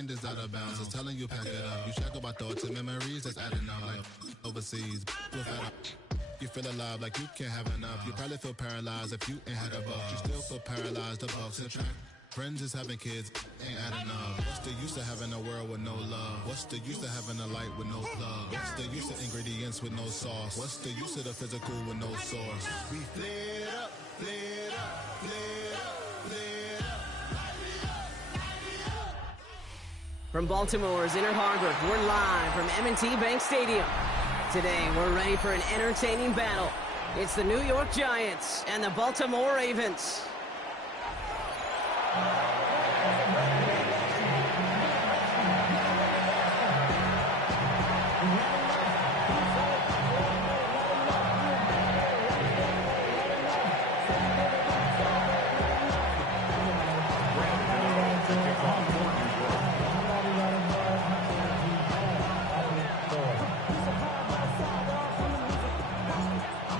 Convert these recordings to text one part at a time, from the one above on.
mind is out of bounds. It's telling you pack it up. You check about thoughts and memories that's adding up. Like overseas, you feel alive like you can't have enough. You probably feel paralyzed if you ain't had a buck. You still feel paralyzed, the bucks and track. Friends is having kids, ain't adding up. What's the use of having a world with no love? What's the use of having a light with no plug? What's the use of ingredients with no sauce? What's the use of the physical with no source? We flared up, flared up, flared up, flared up, light it up, light it up. From Baltimore's Inner Harbor, we're live from M&T Bank Stadium. Today, we're ready for an entertaining battle. It's the New York Giants and the Baltimore Ravens.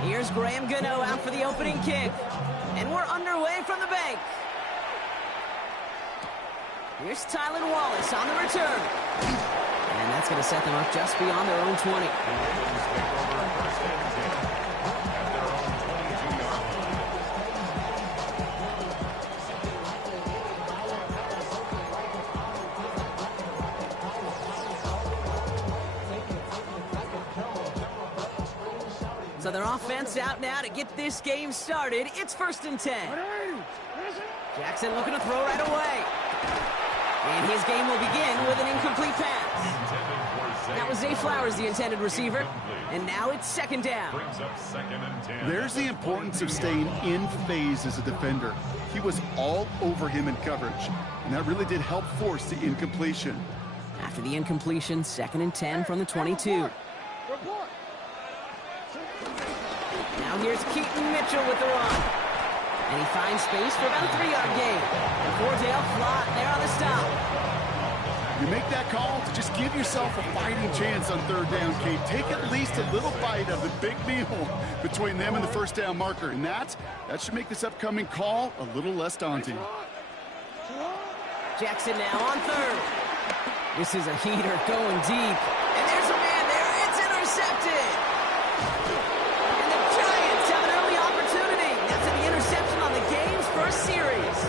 Here's Graham Gano out for the opening kick. And we're underway from the bank. Here's Tylan Wallace on the return. And that's going to set them up just beyond their own 20. So their offense out now to get this game started. It's 1st and 10. Jackson looking to throw right away. And his game will begin with an incomplete pass. That was Zay Flowers, the intended receiver. And now it's 2nd down. There's the importance of staying in phase as a defender. He was all over him in coverage. And that really did help force the incompletion. After the incompletion, 2nd and 10 from the 22. Now here's Keaton Mitchell with the run. And he finds space for about a 3-yard gain. And Cordell Flott there on the stop. You make that call to just give yourself a fighting chance on 3rd down, Kate. Take at least a little bite of the big meal between them and the 1st down marker. And that should make this upcoming call a little less daunting. Jackson now on 3rd. This is a heater going deep. And there's a man there. It's intercepted. Series.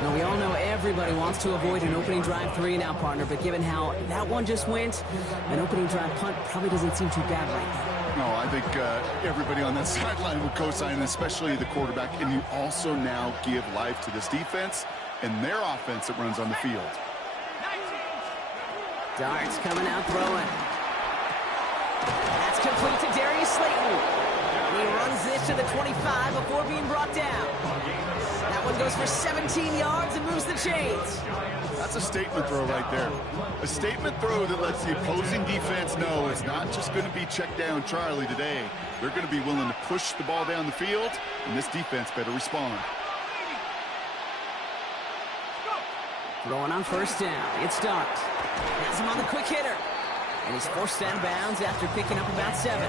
Now, we all know everybody wants to avoid an opening drive 3 now, partner, but given how that one just went, an opening drive punt probably doesn't seem too bad right now. No, I think everybody on that sideline would co-sign, especially the quarterback, and you also now give life to this defense and their offense that runs on the field. Darts coming out throwing. That's complete to Darius Slayton. He runs this to the 25 before being brought down. That one goes for 17 yards and moves the chains. That's a statement throw right there. A statement throw that lets the opposing defense know it's not just going to be check down Charlie today. They're going to be willing to push the ball down the field, and this defense better respond. Throwing on 1st down. It's Darts. Has him on the quick hitter. And he's forced out of bounds after picking up about 7.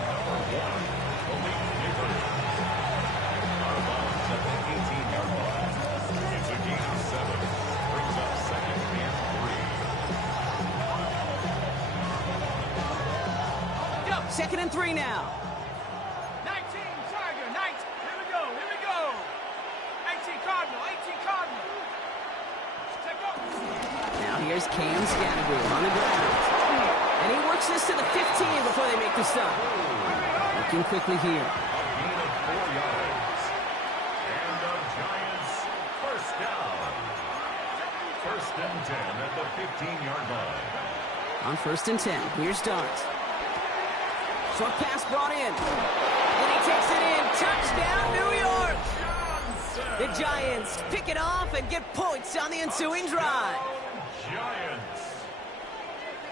Second and 3 now. 19 Tiger, 19. Here we go. 18 Cardinal, 18 Cardinal. Take up. Now here's Cam Scattergood on the ground. And he works this to the 15 before they make the stop. Looking quickly here. Gain of 4 yards. And the Giants 1st down. 1st and 10 at the 15-yard line. On 1st and 10, here's Darts. Short pass brought in. And he takes it in. Touchdown, New York. The Giants pick it off and get points on the ensuing drive. Giants.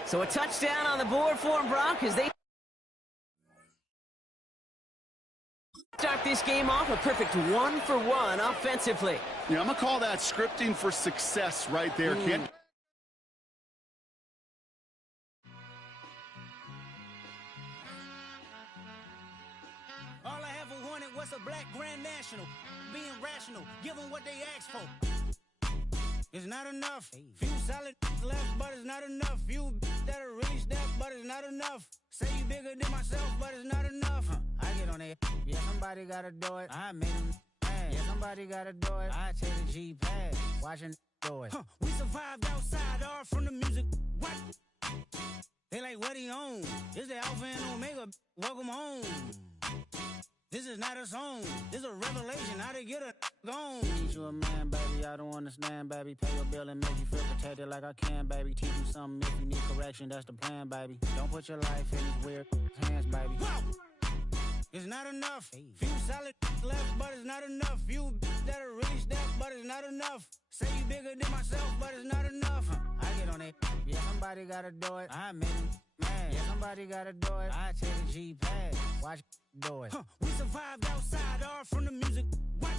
So a touchdown on the board for them, Brock, as they start this game off a perfect 1-for-1 offensively. Yeah, I'm going to call that scripting for success right there, Kent. All I ever wanted was a black Grand National. Being rational, give them what they asked for. It's not enough. Few solid left, but it's not enough. Few that'll really step, but it's not enough. Say you bigger than myself, but it's not enough. I get on it. Yeah, somebody gotta do it. I made him mad. Yeah, somebody gotta do it. I take the G-pad. Watching do it. We survived outside, all from the music. What? They like, what he on? This the Alpha and Omega. Welcome home. This is not a song. This is a revelation. How to get a gone. Teach you a man, baby. I don't understand, baby. Pay your bill and make you feel protected like I can, baby. Teach you something if you need correction. That's the plan, baby. Don't put your life in these weird hands, baby. Whoa! It's not enough. Few solid left, but it's not enough. Few that'll really step, but it's not enough. Say you bigger than myself, but it's not enough. I get on it. Yeah, somebody gotta do it. I made him mad. Yeah, somebody gotta do it. I take the G-pad. Watch do it. We survived outside, all from the music. What?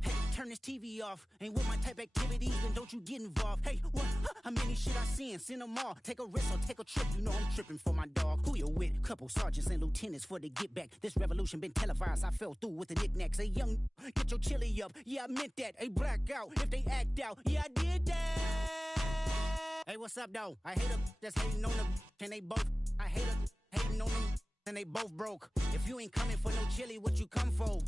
Hey, turn this TV off. Ain't with my type activities, then don't you get involved. Hey, what? How many shit I seen? Send them all. Take a risk or take a trip. You know I'm tripping for my dog. Who you with? Couple sergeants and lieutenants for the get back. This revolution been televised. I fell through with the knickknacks. Hey, young, get your chili up. Yeah, I meant that. Hey, black out. If they act out, yeah, I did that. Hey, what's up, though? I hate them that's hating on them. And they both, I hate them hating on them. And they both broke. If you ain't coming for no chili, what you come for?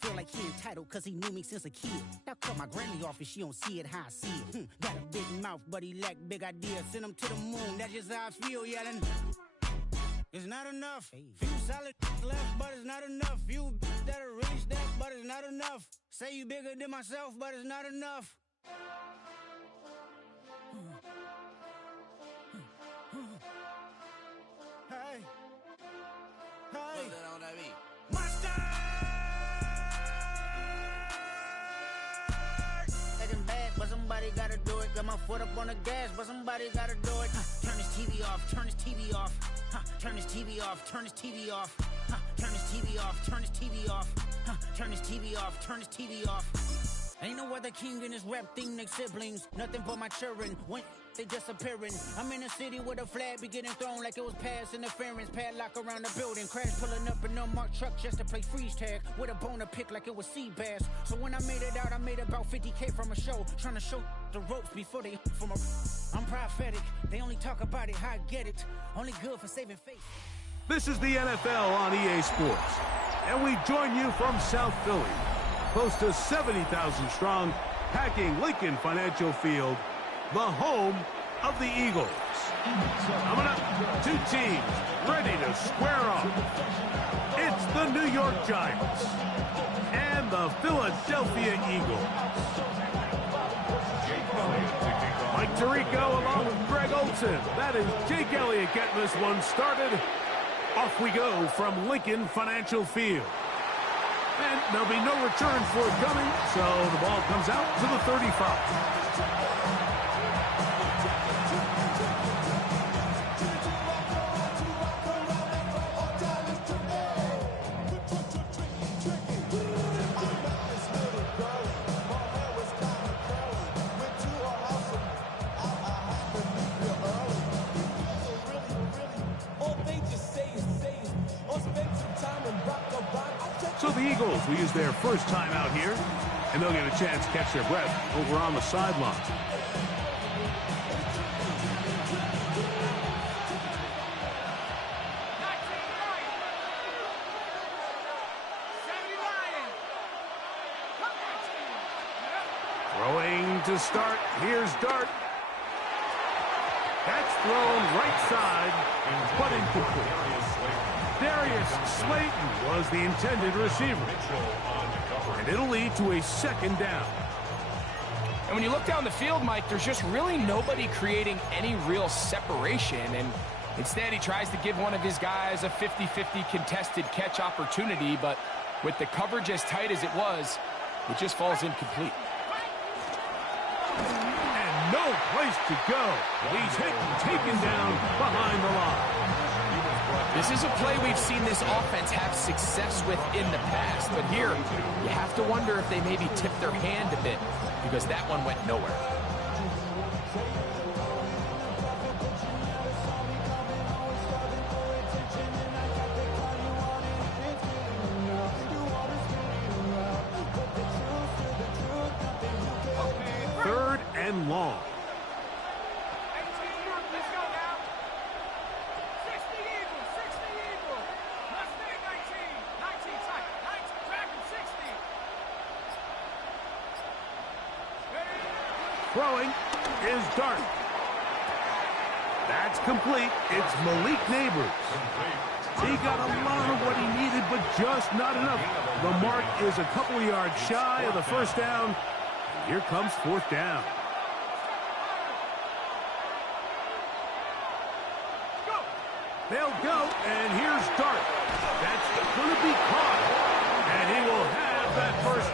Feel like he entitled cause he knew me since a kid. Now cut my granny off if she don't see it how I see it. Got a big mouth, but he lack big ideas. Send him to the moon, that's just how I feel, yelling. It's not enough. Few solid left, but it's not enough. Few that'll really step, but it's not enough. Say you bigger than myself, but it's not enough. Hey. Hey. Monster! Acting bad, but somebody gotta do it. Got my foot up on the gas, but somebody gotta do it. Turn this TV off, turn this TV off. Turn this TV off, turn this TV off. Turn this TV off, turn this TV off. Turn this TV off, turn this TV off. Ain't no other king in this rap thing like siblings. Nothing but my children. When they disappearing. I'm in a city where the flag be getting thrown like it was past interference. Padlock around the building. Crash pulling up an unmarked truck just to play freeze tag. With a bone to pick like it was sea bass. So when I made it out, I made about 50K from a show. Trying to show the ropes before they from a... I'm prophetic. They only talk about it how I get it. Only good for saving face. This is the NFL on EA Sports. And we join you from South Philly. Close to 70,000 strong, packing Lincoln Financial Field, the home of the Eagles. Coming up, two teams ready to square off. It's the New York Giants and the Philadelphia Eagles. Mike Tirico along with Greg Olson. That is Jake Elliott getting this one started. Off we go from Lincoln Financial Field. And there'll be no return forthcoming, so the ball comes out to the 35. So the Eagles will use their first time out here, and they'll get a chance to catch their breath over on the sideline. Throwing to start. Here's Dart. That's thrown right side, but incomplete. Darius Slayton was the intended receiver. And it'll lead to a second down. And when you look down the field, Mike, there's just really nobody creating any real separation. And instead, he tries to give one of his guys a 50-50 contested catch opportunity. But with the coverage as tight as it was, it just falls incomplete. And no place to go. He's hit and taken down behind the line. This is a play we've seen this offense have success with in the past, but here you have to wonder if they maybe tipped their hand a bit because that one went nowhere. and long. 18, let's go now. 60 Eagle, 60 Eagle. Mustang 19, 19 tight, 19 Dragon 60. Throwing is Dart. That's complete. It's Malik Neighbors. He got a lot of what he needed, but just not enough. The mark is a couple yards shy of the first down. Here comes fourth down. They'll go, and here's Dart. That's going to be caught, and he will have that first.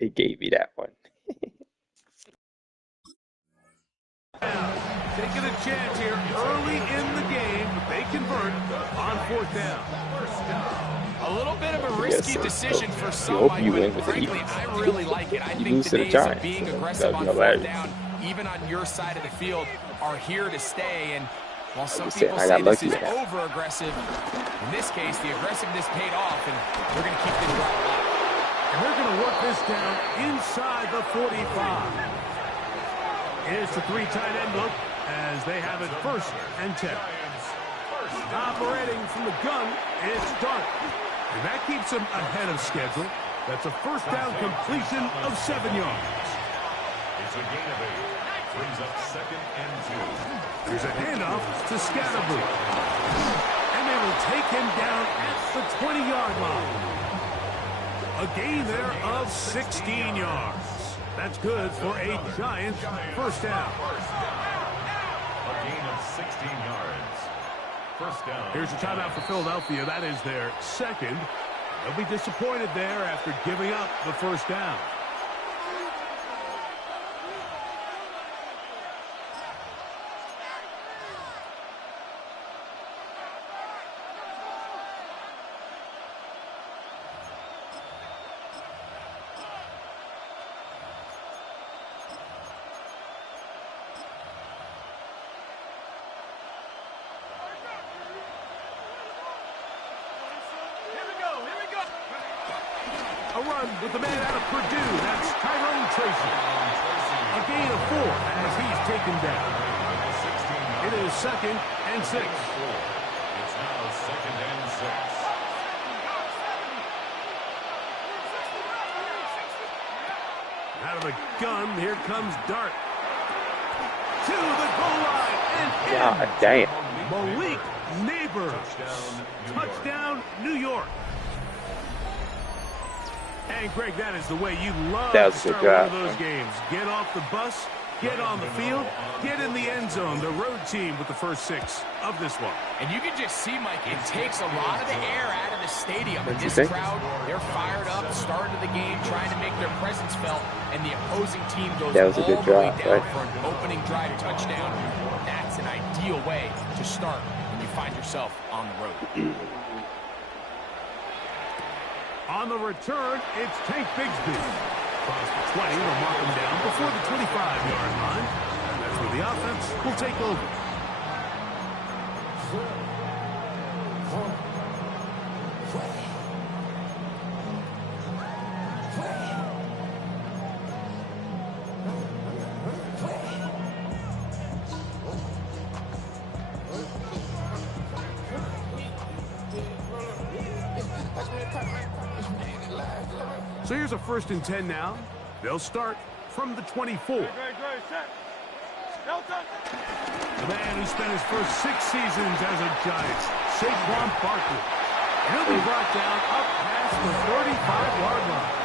They gave me that one. Taking a chance here early in the game, but they convert on fourth down. A little bit of a risky decision for some, Mike, but frankly, I really like it. I think the days of being aggressive on fourth down, even on your side of the field, are here to stay. And while some people say this is over-aggressive, in this case, the aggressiveness paid off, and they're going to keep things right. And they're going to work this down inside the 45. Here's the three tight end look as they have it first and 10. Operating from the gun, it's Dart. And that keeps him ahead of schedule. That's a first down completion of 7 yards. It's a gain of 8. Brings up second and 2. There's a handoff to Scatterboo. And they will take him down at the 20-yard line. A gain there of 16 yards. That's good for a Giants first down. A gain of 16 yards. First down. Here's a timeout for Philadelphia. That is their second. They'll be disappointed there after giving up the first down. A run with the man out of Purdue. That's Tyrone Tracy. A gain of 4 as he's taken down. It is second and 6. It's now second and 6. Out of the gun, here comes Dart. To the goal line and in. God damn. Malik Neighbors. Touchdown, New York. And, Greg, that is the way you love to start one of those games. Get off the bus, get on the field, get in the end zone. The road team with the first 6 of this one. And you can just see, Mike, it takes a lot of the air out of the stadium. And this crowd, they're fired up, starting the game, trying to make their presence felt, and the opposing team goes all the way down for an opening drive touchdown. That's an ideal way to start when you find yourself on the road. On the return, it's Tank Bigsby. Across the 20, they'll mark him down before the 25-yard line. And that's where the offense will take over. So here's a first and 10 now. They'll start from the 24. The man who spent his first 6 seasons as a Giant, Saquon Barkley. He'll be brought down up past the 35-yard line.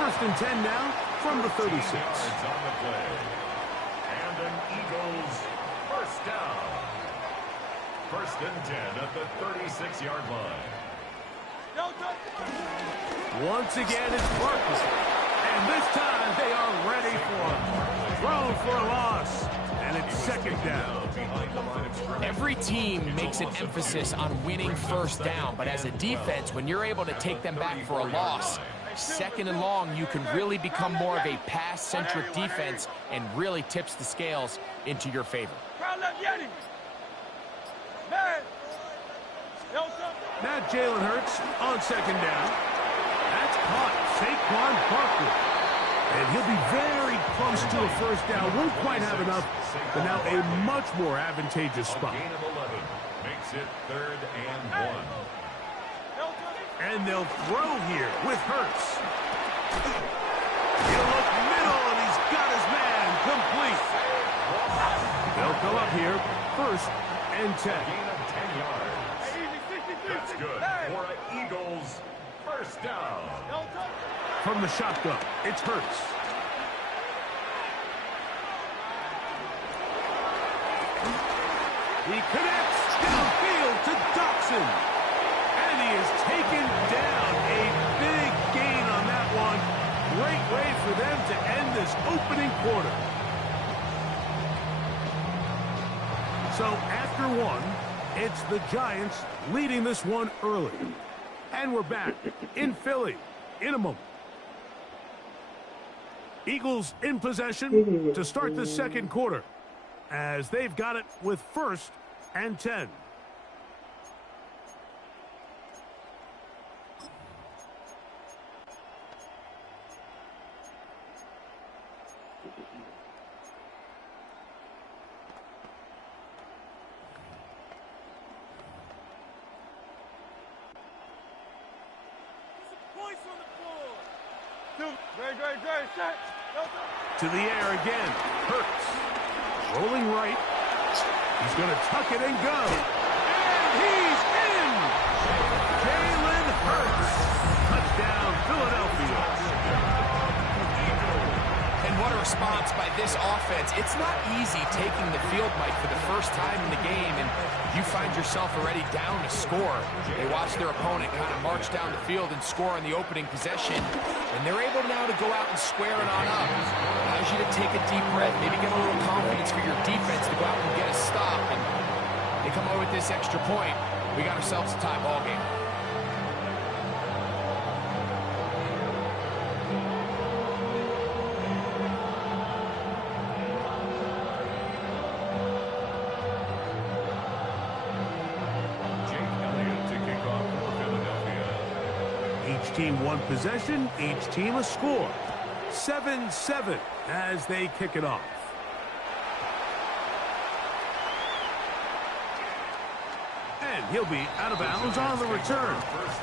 First and 10 now from the 36. On the play. And an Eagles first down. First and 10 at the 36-yard line. Once again, it's Barkley. And this time, they are ready for him. Thrown for a loss. And it's second down. Every team makes an emphasis on winning first down, but as a defense, when you're able to take them back for a loss, second and long, you can really become more of a pass-centric defense and really tips the scales into your favor. Now Jalen Hurts on second down. That's caught. And he'll be very close to a first down. Won't quite have enough, but now a much more advantageous spot. Gain of 11 makes it 3rd and 1. And they'll throw here with Hurts. He'll look middle, and he's got his man complete. They'll come up here, 1st and 10. Gain of 10 yards. That's good for an Eagles first down. From the shotgun, it's Hurts. He connects downfield to Dotson. And he is taken down. A big gain on that one. Great way for them to end this opening quarter. So after one, it's the Giants leading this one early. And we're back in Philly in a moment. Eagles in possession to start the second quarter, as they've got it with 1st and 10. To the air again. Hurts. Rolling right. He's going to tuck it and go. And he's in! Jalen Hurts. Touchdown, Philadelphia. And what a response by this offense. It's not easy taking the field, Mike, for the first time in the game, and you find yourself already down to score. They watch their opponent kind of march down the field and score on the opening possession, and they're able now to go out and square it on up. Allows you to take a deep breath, maybe get a little confidence for your defense to go out and get a stop, and they come over with this extra point. We got ourselves a tie ball game. Each team one possession, each team a score. 7-7 as they kick it off. And he'll be out of bounds on the return.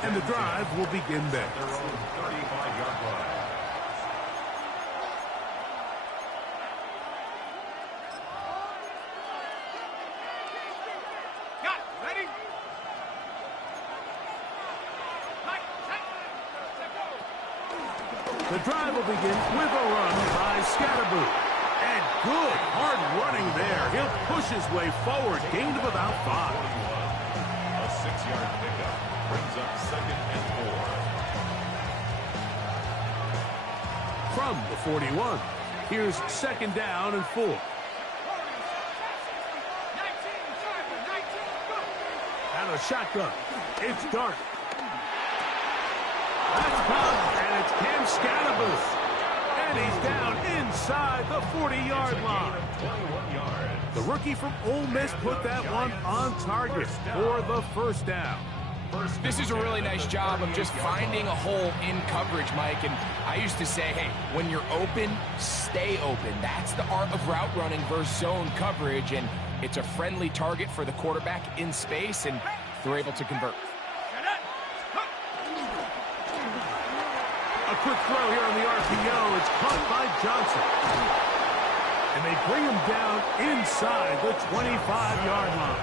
And the drive will begin there. Their own 35-yard line. The drive will begin with a run by Scatterboo. And good hard running there. He'll push his way forward. Gain of about 5. A 6-yard pickup brings up 2nd and 4. From the 41, here's 2nd down and 4. Out of shotgun, it's Dart. That's Cobb, and it's Cam Scatterboo. And he's down inside the 40-yard line. 21 yards. The rookie from Ole Miss put that one on target for the first down. This is a really nice job of just finding a hole in coverage, Mike. And I used to say, hey, when you're open, stay open. That's the art of route running versus zone coverage. And it's a friendly target for the quarterback in space, and they're able to convert. A quick throw here on the RPO. It's caught by Johnson. And they bring him down inside the 25-yard line.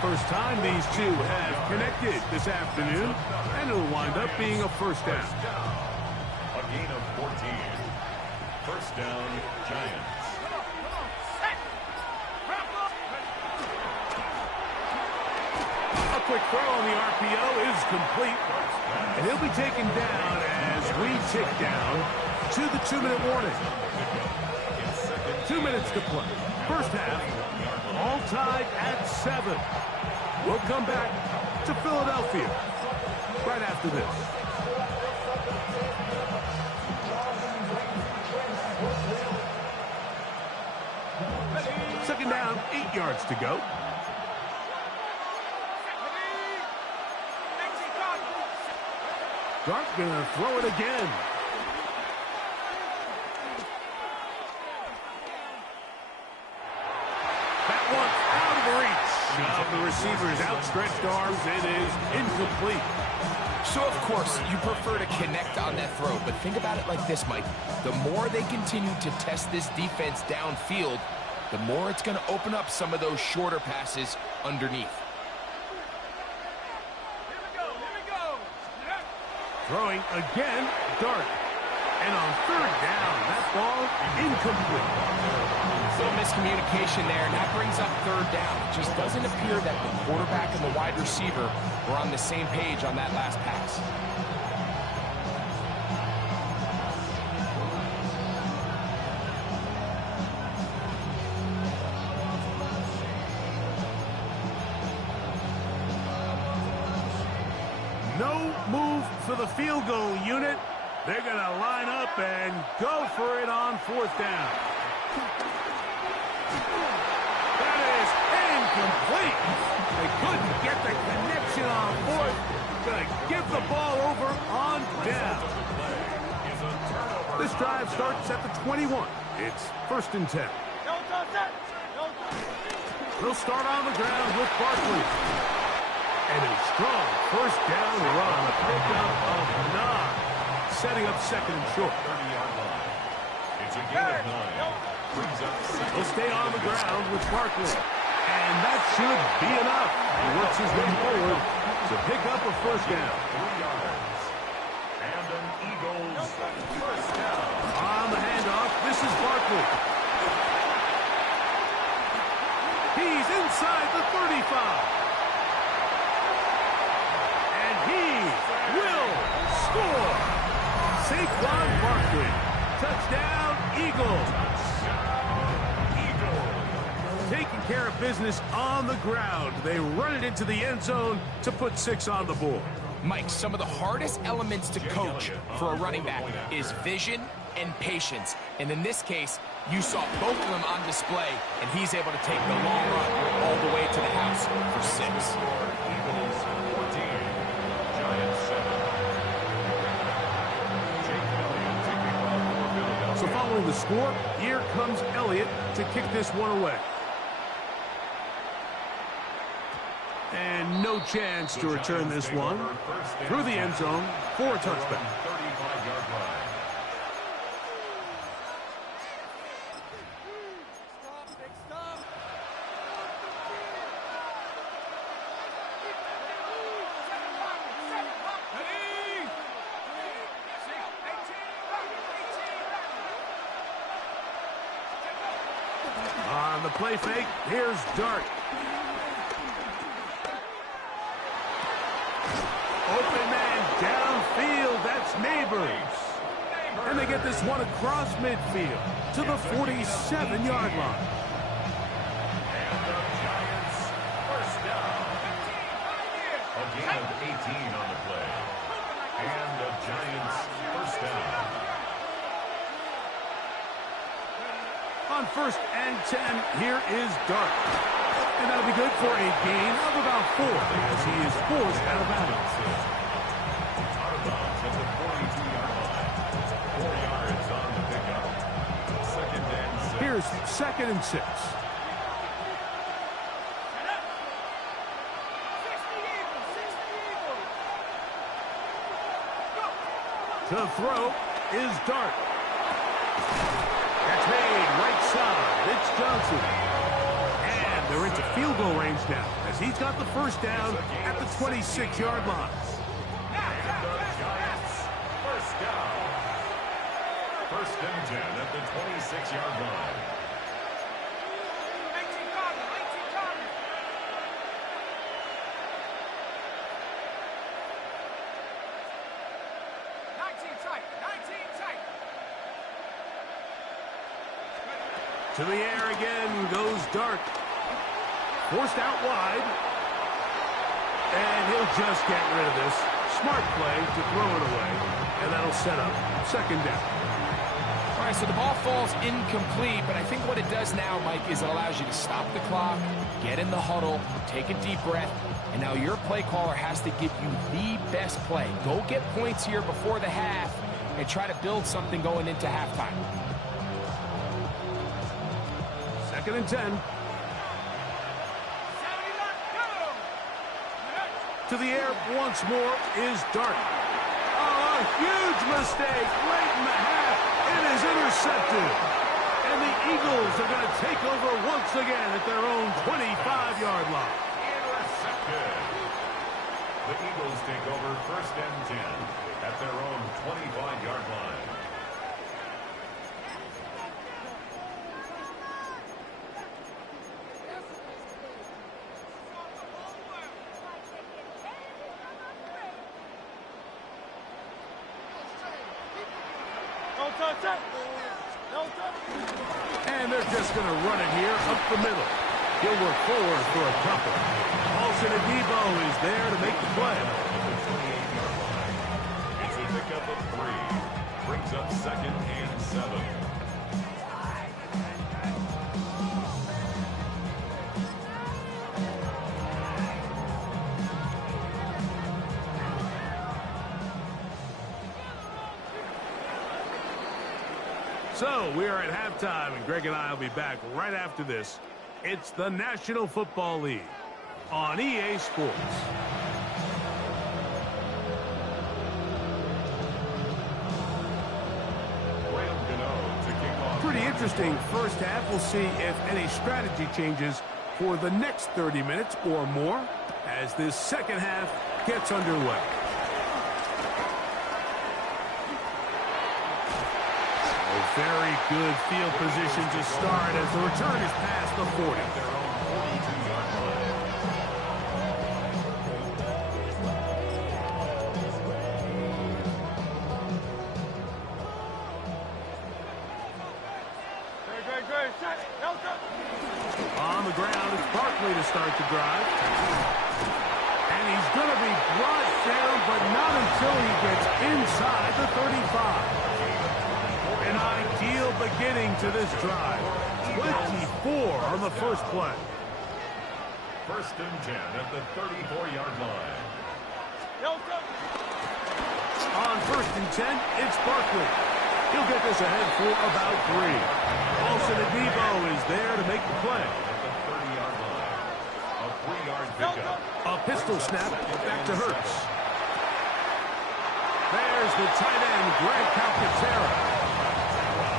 First time these two have connected this afternoon, and it'll wind up being a first down. A gain of 14. First down, Giants. A quick throw on the RPO is complete. And he'll be taken down as we tick down to the 2-minute warning. 2 minutes to play. First half, all tied at 7. We'll come back to Philadelphia right after this. Second down, 8 yards to go. Dart's going to throw it again. the receiver's outstretched arms. It is incomplete. So, of course, you prefer to connect on that throw, but think about it like this, Mike. The more they continue to test this defense downfield, the more it's going to open up some of those shorter passes underneath. Throwing again, Dart. And on third down, that ball incomplete. Little miscommunication there, and that brings up third down. It just doesn't appear that the quarterback and the wide receiver were on the same page on that last pass. No move for the field goal unit. They're going to line up and go for it on fourth down. That is incomplete. They couldn't get the connection on fourth. Going to give the ball over on down. This drive starts at the 21. It's 1st and 10. They'll start on the ground with Barkley. And a strong first down run, a pickup of 9. Setting up 2nd and short. 30-yard line. It's a gain of 9. Brings up 2nd. He'll stay on the ground with Barkley. And that should be enough. He works his way forward to pick up a first down. 3 yards. And an Eagles first down. On the handoff, this is Barkley. He's inside the 35. And he will score. Saquon Barkley. Touchdown, Eagles. Taking care of business on the ground. They run it into the end zone to put 6 on the board. Mike, some of the hardest elements to coach for a running back is vision and patience. And in this case, you saw both of them on display, and he's able to take the long run all the way to the house for 6. Eagles 14. Giants 7. So following the score, here comes Elliott to kick this one away. And no chance to return this one through the end zone for a touchback. 35-yard line. On the play fake, here's Dart. Open man downfield, that's Neighbors. And they get this one across midfield to the 47-yard line. And the Giants first down. A gain of 18 on the play. And the Giants first down. On 1st and 10, here is Dart. And that'll be good for a gain of about 4 as he is forced out of bounds. Out of bounds at the 42-yard line. 4 yards on the pickup. 2nd and 6. Here's 2nd and 6. To throw is Dart. That's made right side. It's Johnson. And they're into field goal range now as he's got the first down at the 26-yard line. And the Giants first down. 1st and 10 at the 26-yard line. 19 Cardinals, 19 Cardinals. To the air again goes Dart. Forced out wide. And he'll just get rid of this. Smart play to throw it away. And that'll set up 2nd down. All right, so the ball falls incomplete, but I think what it does now, Mike, is it allows you to stop the clock, get in the huddle, take a deep breath, and now your play caller has to give you the best play. Go get points here before the half and try to build something going into halftime. 2nd and 10. To the air once more is Dart. Oh, a huge mistake late in the half. It is intercepted. And the Eagles are going to take over once again at their own 25-yard line. Intercepted. The Eagles take over 1st and 10 at their own 25-yard line. And they're just going to run it here up the middle. He'll work forward for a couple. Paulson Adebo is there to make the play. It's a pickup of 3. Brings up 2nd and 7. So we are at halftime, and Greg and I will be back right after this. It's the National Football League on EA Sports. Pretty interesting first half. We'll see if any strategy changes for the next 30 minutes or more as this second half gets underway. Very good field position to start as the return is past the 40. Their own 42-yard line. On the ground, it's Barkley to start the drive. And he's going to be brought down, but not until he gets inside the 35. An ideal beginning to this drive. 24 on the first play. 1st and 10 at the 34-yard line. On 1st and 10, it's Barkley. He'll get this ahead for about 3. Paulson Adebo is there to make the play. At the 30-yard line. A 3-yard pickup. A pistol snap back to Hurts. There's the tight end, Greg Calcaterra.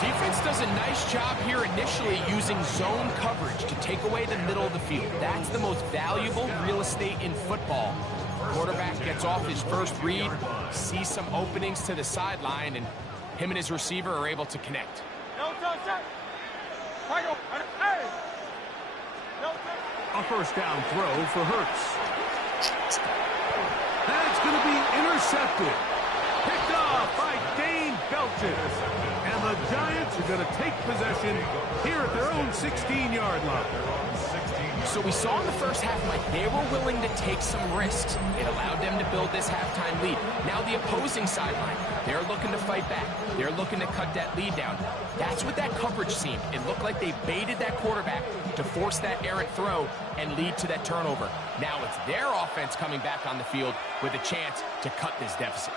Defense does a nice job here initially using zone coverage to take away the middle of the field. That's the most valuable real estate in football. Quarterback gets off his first read, sees some openings to the sideline, and him and his receiver are able to connect. A first down throw for Hurts. That's going to be intercepted. Picked off by Dane Belton. And the Giants are going to take possession here at their own 16-yard line. So we saw in the first half, Mike, they were willing to take some risks. It allowed them to build this halftime lead. Now the opposing sideline, they're looking to fight back. They're looking to cut that lead down. That's what that coverage seemed. It looked like they baited that quarterback to force that errant throw and lead to that turnover. Now it's their offense coming back on the field with a chance to cut this deficit.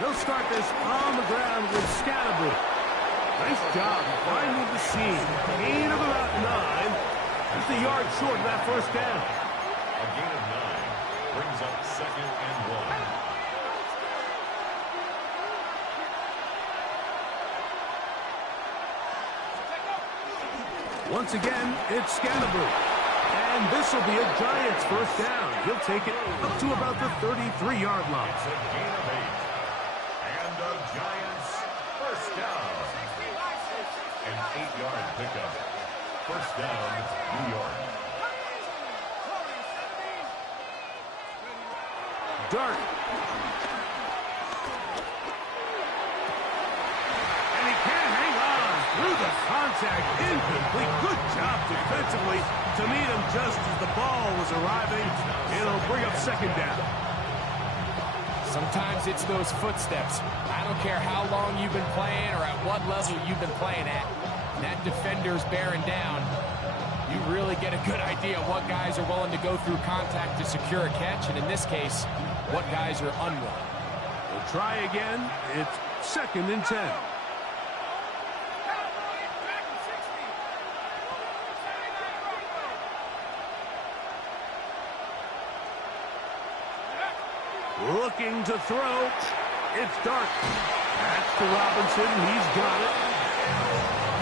They'll start this on the ground with Scannable. Nice job finding the seam. Gain of about 9. Just a yard short of that first down. A gain of 9 brings up 2nd and 1. Once again, it's Scannable. And this will be a Giants first down. He'll take it up to about the 33-yard line. It's a gain of 8. And the Giants first down. An 8-yard pickup. First down, New York. Dart. And he can't hang on through the contact. Incomplete. Good job defensively to meet him just as the ball was arriving. It'll bring up second down. Sometimes it's those footsteps. I don't care how long you've been playing or at what level you've been playing at. That defender's bearing down. You really get a good idea of what guys are willing to go through contact to secure a catch, and in this case, what guys are unwilling. We'll try again. It's 2nd and 10. Looking to throw. It's Dart. That's to Robinson. He's got it.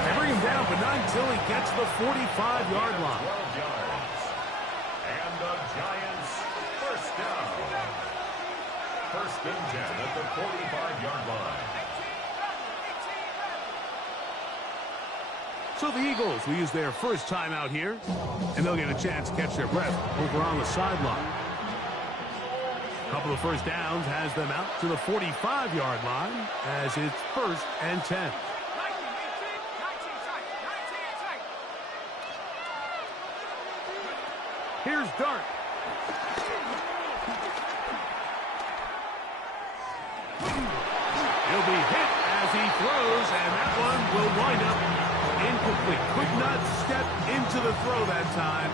They bring him down, but not until he gets the 45-yard line. 12 yards. And the Giants first down. First and 10 at the 45-yard line. So the Eagles will use their first time out here, and they'll get a chance to catch their breath over on the sideline. A couple of first downs has them out to the 45-yard line as it's first and 10. Here's Dart. He'll be hit as he throws, and that one will wind up incomplete. Could not step into the throw that time.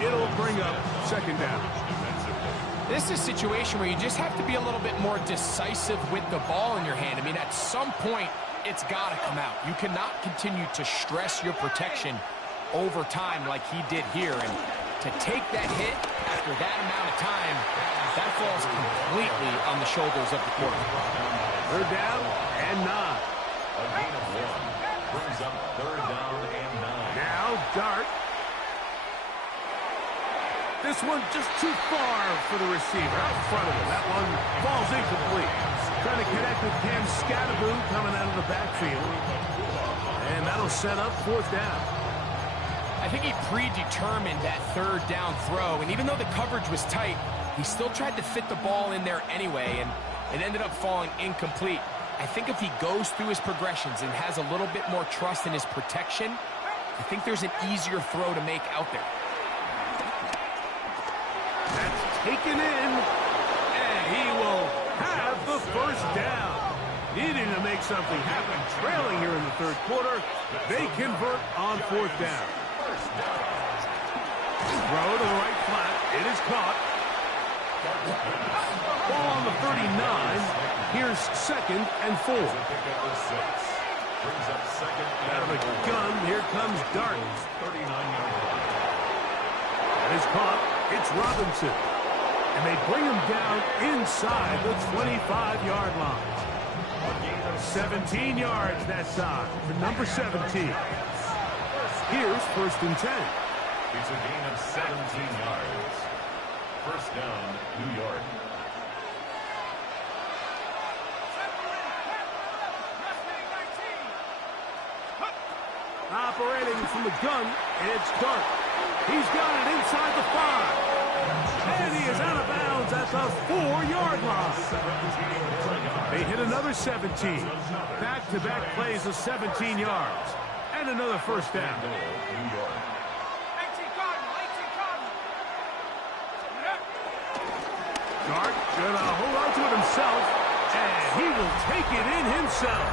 It'll bring up second down. This is a situation where you just have to be a little bit more decisive with the ball in your hand. I mean, at some point, it's got to come out. You cannot continue to stress your protection over time like he did here. And to take that hit after that amount of time, that falls completely on the shoulders of the quarterback. Third down and 9. A gain of 1 brings up third down and 9. Now Dart. This one just too far for the receiver out in front of him. That one falls incomplete. Trying to connect with Cam Scatterboom coming out of the backfield. And that'll set up fourth down. I think he predetermined that third down throw, and even though the coverage was tight, he still tried to fit the ball in there anyway, and it ended up falling incomplete. I think if he goes through his progressions and has a little bit more trust in his protection, I think there's an easier throw to make out there. That's taken in, and he will have the first down. Needing to make something happen, trailing here in the third quarter. They convert on fourth down. Throw to the right flat. It is caught. Ball on the 39. Here's second and 4. Out of the gun, here comes Dart. That is caught. It's Robinson. And they bring him down inside the 25-yard line. 17 yards that time for number 17. Here's first and 10. It's a gain of 17 yards. First down, New York. Operating from the gun, it's Dart. He's got it inside the 5. And he is out of bounds at the 4-yard line. They hit another 17. Back-to-back plays of 17 yards. And another first down. Dart gonna hold on to it himself, and he will take it in himself.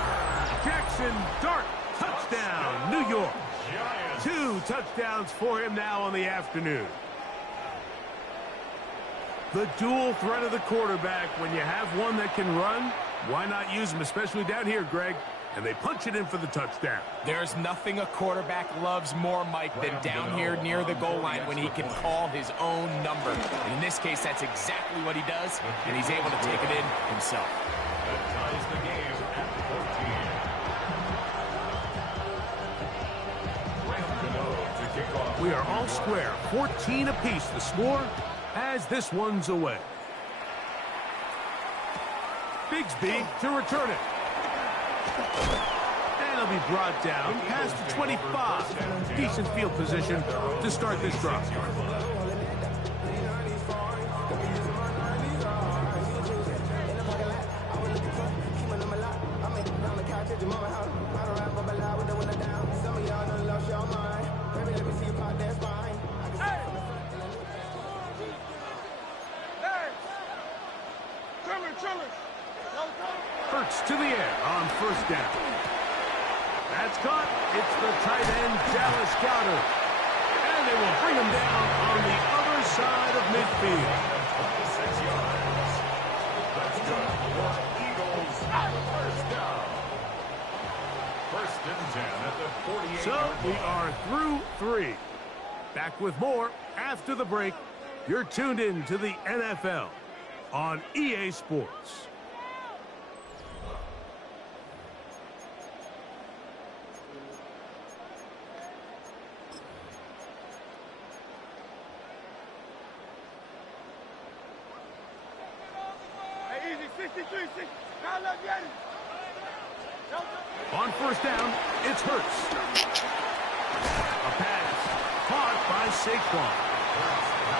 Jackson Dart, touchdown, New York. 2 touchdowns for him now on the afternoon. The dual threat of the quarterback. When you have one that can run, why not use him, especially down here, Greg? And they punch it in for the touchdown. There's nothing a quarterback loves more, Mike, than down here near the goal line when he can call his own number. And in this case, that's exactly what he does, and he's able to take it in himself. That ties the game at 14. We are all square. 14 apiece the score as this one's away. Bigsby to return it. And he'll be brought down past the 25. Decent field position to start this drive. Hurts to the air on first down. That's caught. It's the tight end, Dallas Goedert. And they will bring him down on the other side of midfield. 6 yards. That's good for Eagles. First down. First and 10 at the 48. So we are through 3. Back with more after the break. You're tuned in to the NFL. on EA Sports. On first down, it's Hurts. A pass caught by Saquon.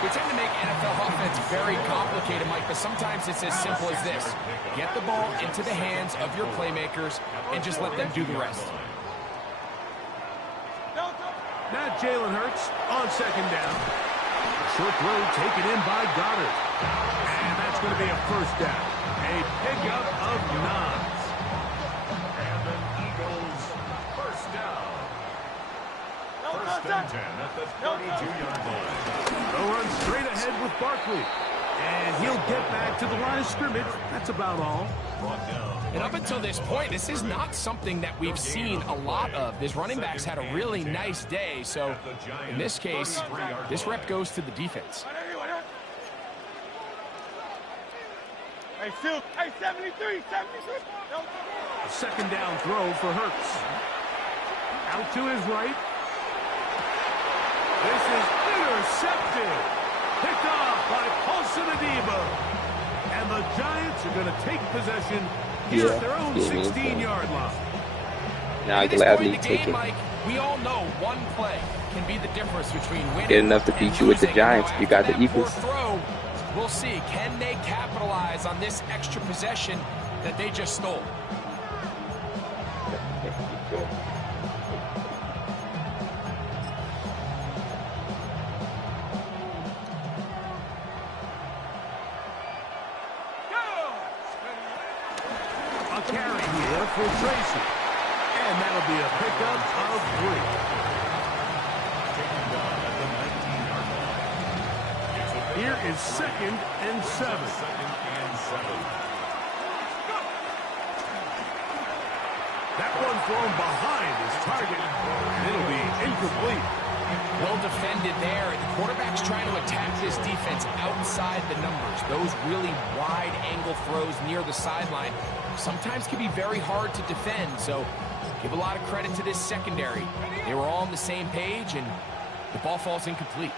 We tend to make NFL offense very complicated, Mike, but sometimes it's as simple as this. Get the ball into the hands of your playmakers and just let them do the rest. Now Jalen Hurts on second down. Short throw taken in by Goddard. And that's going to be a first down. A pickup of 9. And the Eagles first down. First and 10 at the 32-yard line. They'll run straight ahead with Barkley. And he'll get back to the line of scrimmage. That's about all. And up until this point, this is not something that we've seen a lot of. This running back's had a really nice day. So in this case, this rep goes to the defense. Hey, Phil. Hey, 73. A second down throw for Hurts. Out to his right. This is intercepted. Picked off by Paulson Adebo. And the Giants are going to take possession here at their own 16-yard line. Now I At this gladly point in the take game, it. Mike, we all know one play can be the difference between winning Get enough to beat and you with the losing. Giants Now, if you got after the that Eagles. poor throw, we'll see. Can they capitalize on this extra possession that they just stole? A carry here for Tracy. And that'll be a pickup of 3. Taken down at the 19-yard line. It's a Here is 2nd and 7. second and 7. That one thrown behind his target. And it'll be incomplete. Well defended there. The quarterback's trying to attack this defense outside the numbers. Those really wide angle throws near the sideline sometimes can be very hard to defend. So give a lot of credit to this secondary. They were all on the same page, and the ball falls incomplete.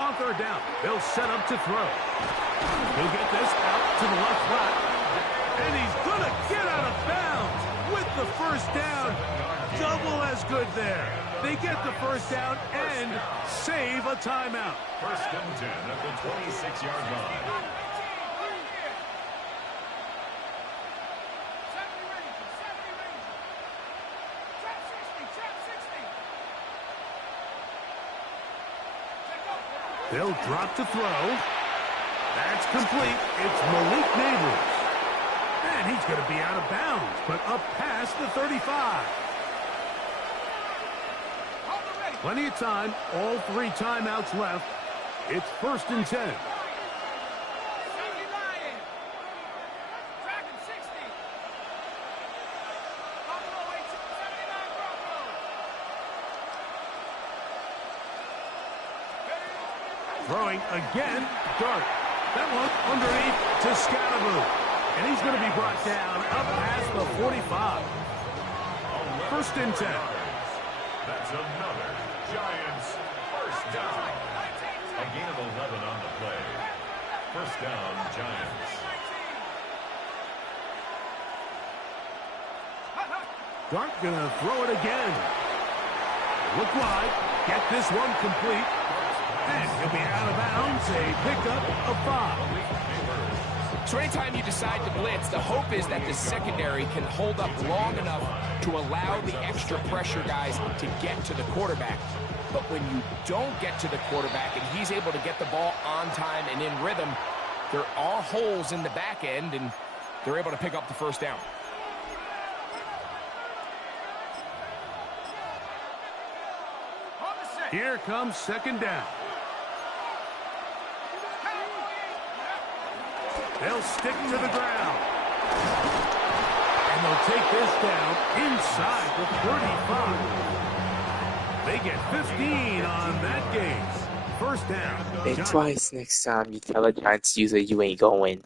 On third down, they'll set up to throw. He'll get this out to the left flat. And he's going to get out of bounds with the first down. Double as good there. They get the first down and save a timeout. First and 10 at the 26-yard line. They'll drop to throw. That's complete. It's Malik Neighbors. And he's going to be out of bounds, but up past the 35. Plenty of time. All 3 timeouts left. It's first and 10. Throwing again, Dart. That one underneath to Scatteroo. And he's going to be brought down up past the 45. First and 10. That's another Giants first down. A gain of 11 on the play. First down, Giants. Dart going to throw it again. Look wide. Get this one complete. And he'll be out of bounds. A pickup of 5. So anytime you decide to blitz, the hope is that the secondary can hold up long enough to allow the extra pressure guys to get to the quarterback. But when you don't get to the quarterback and he's able to get the ball on time and in rhythm, there are holes in the back end, and they're able to pick up the first down. Here comes second down. They'll stick to the ground. And they'll take this down inside the 35. They get 15 on that game. First down. Think twice next time you tell a Giants user you ain't going.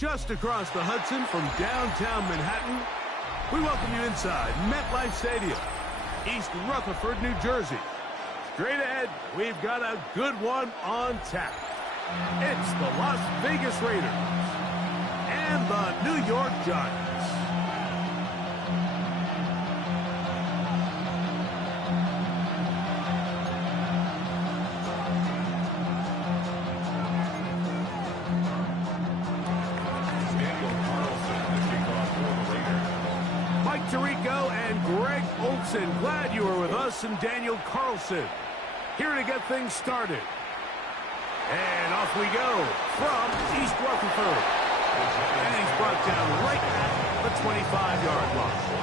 Just across the Hudson from downtown Manhattan, we welcome you inside MetLife Stadium, East Rutherford, New Jersey. Straight ahead, we've got a good one on tap. It's the Las Vegas Raiders and the New York Giants. Tirico and Greg Olson, glad you are with us, and Daniel Carlson here to get things started. And off we go from East Rutherford. And he's brought down right at the 25-yard line.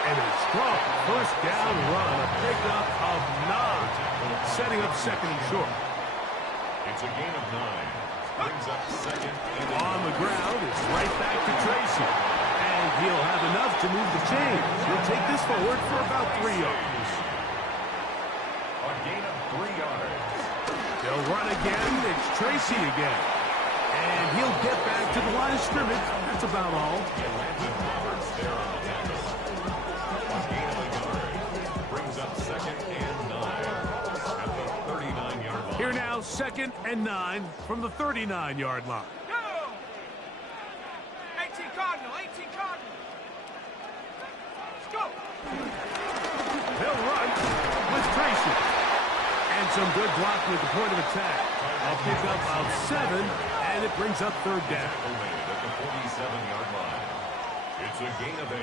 And a strong first down run, a pickup of 9, setting up second and short. It's a gain of 9. Brings up second and on the ground. It's right back to Tracy. And he'll have enough to move the chains. He'll take this forward for about 3 yards. A gain of 3 yards. They'll run again. It's Tracy again. And he'll get back to the line of scrimmage. That's about all. Roberts there on the tackle. A gain of a yard. Brings up second and 9 at the 39-yard line. Here now, second and 9 from the 39-yard line. Go! 18 Cardinal, 18 Cardinal. Let's go! They'll run with Tracy. And some good blocking at the point of attack. A pickup of 7, and it brings up third down. At the 47-yard line. It's a gain of 8.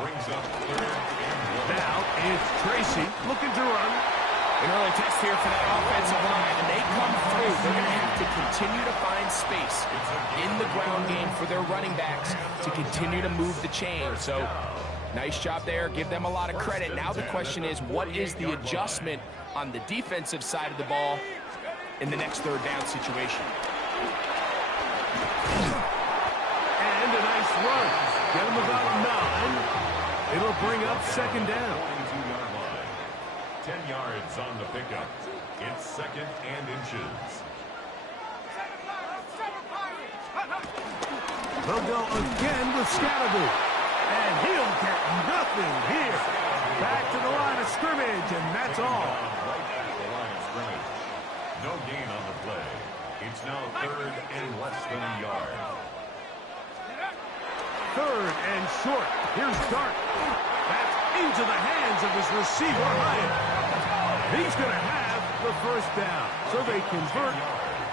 Brings up third and 1. Now it's Tracy looking to run. An early test here for that offensive line, and they come through. They're going to have to continue to find space in the ground game for their running backs to continue to move the chain. So, nice job there. Give them a lot of credit. Now the question is, what is the adjustment on the defensive side of the ball in the next third down situation? And a nice run. Get them about 9. It'll bring up second down. 22-yard line. 10 yards on the pickup. It's second and inches. They'll go again with Scatterby. And he'll get nothing here. Back to the line of scrimmage, and that's all. Right at the line of scrimmage. No gain on the play. It's now third and less than a yard. Third and short. Here's Dart. That's into the hands of his receiver, Hyatt. He's going to have the first down. So they convert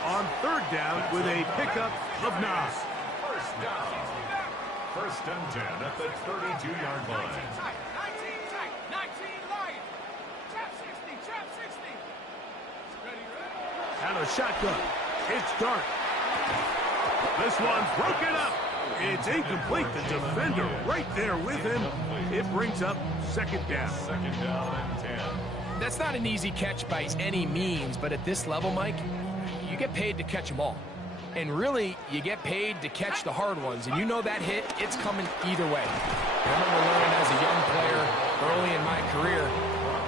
on third down with a pickup of 9. First down. First and 10 at the 32-yard line. 19 Lion. Trap 60, trap 60. Out of shotgun. It's Dart. This one's broken up. It's incomplete. The defender right there with him. It brings up second down. Second down and 10. That's not an easy catch by any means, but at this level, Mike, you get paid to catch them all. And really, you get paid to catch the hard ones. And you know that hit, it's coming either way. I remember learning as a young player early in my career,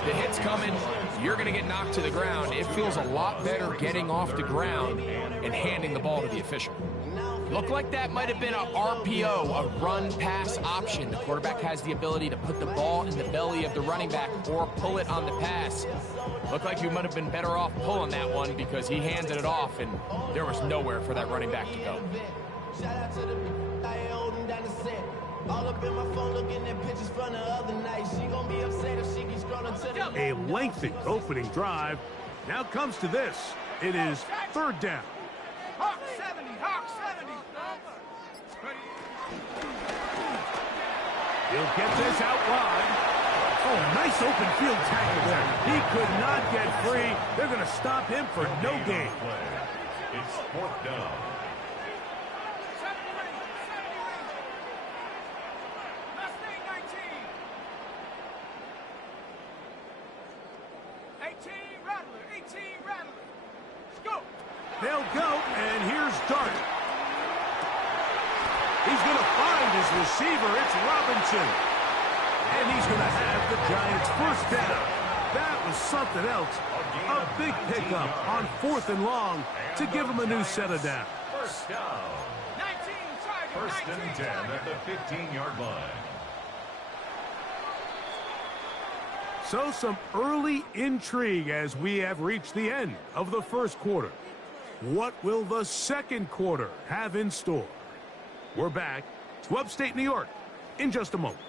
the hit's coming, you're going to get knocked to the ground. It feels a lot better getting off the ground and handing the ball to the official. Looked like that might have been a RPO, a run-pass option. The quarterback has the ability to put the ball in the belly of the running back or pull it on the pass. Looked like you might have been better off pulling that one because he handed it off and there was nowhere for that running back to go. A lengthy opening drive. Now comes to this. It is third down. Hawk 70, Hawk 70. He'll get this out wide. Oh, nice open field tackle there. He could not get free. They're going to stop him for no gain. It's fourth down. Mustang 19. 18 Rattler, 18 Rattler. Let's go. They'll go, and here's Dart. He's going to find his receiver. It's Robinson. And he's going to have the Giants' first down. That was something else. A big pickup on 4th and long to give him a new set of downs. First down. 19 Tiger, First and 19. 10 at the 15-yard line. So some early intrigue as we have reached the end of the first quarter. What will the second quarter have in store? We're back to upstate New York in just a moment.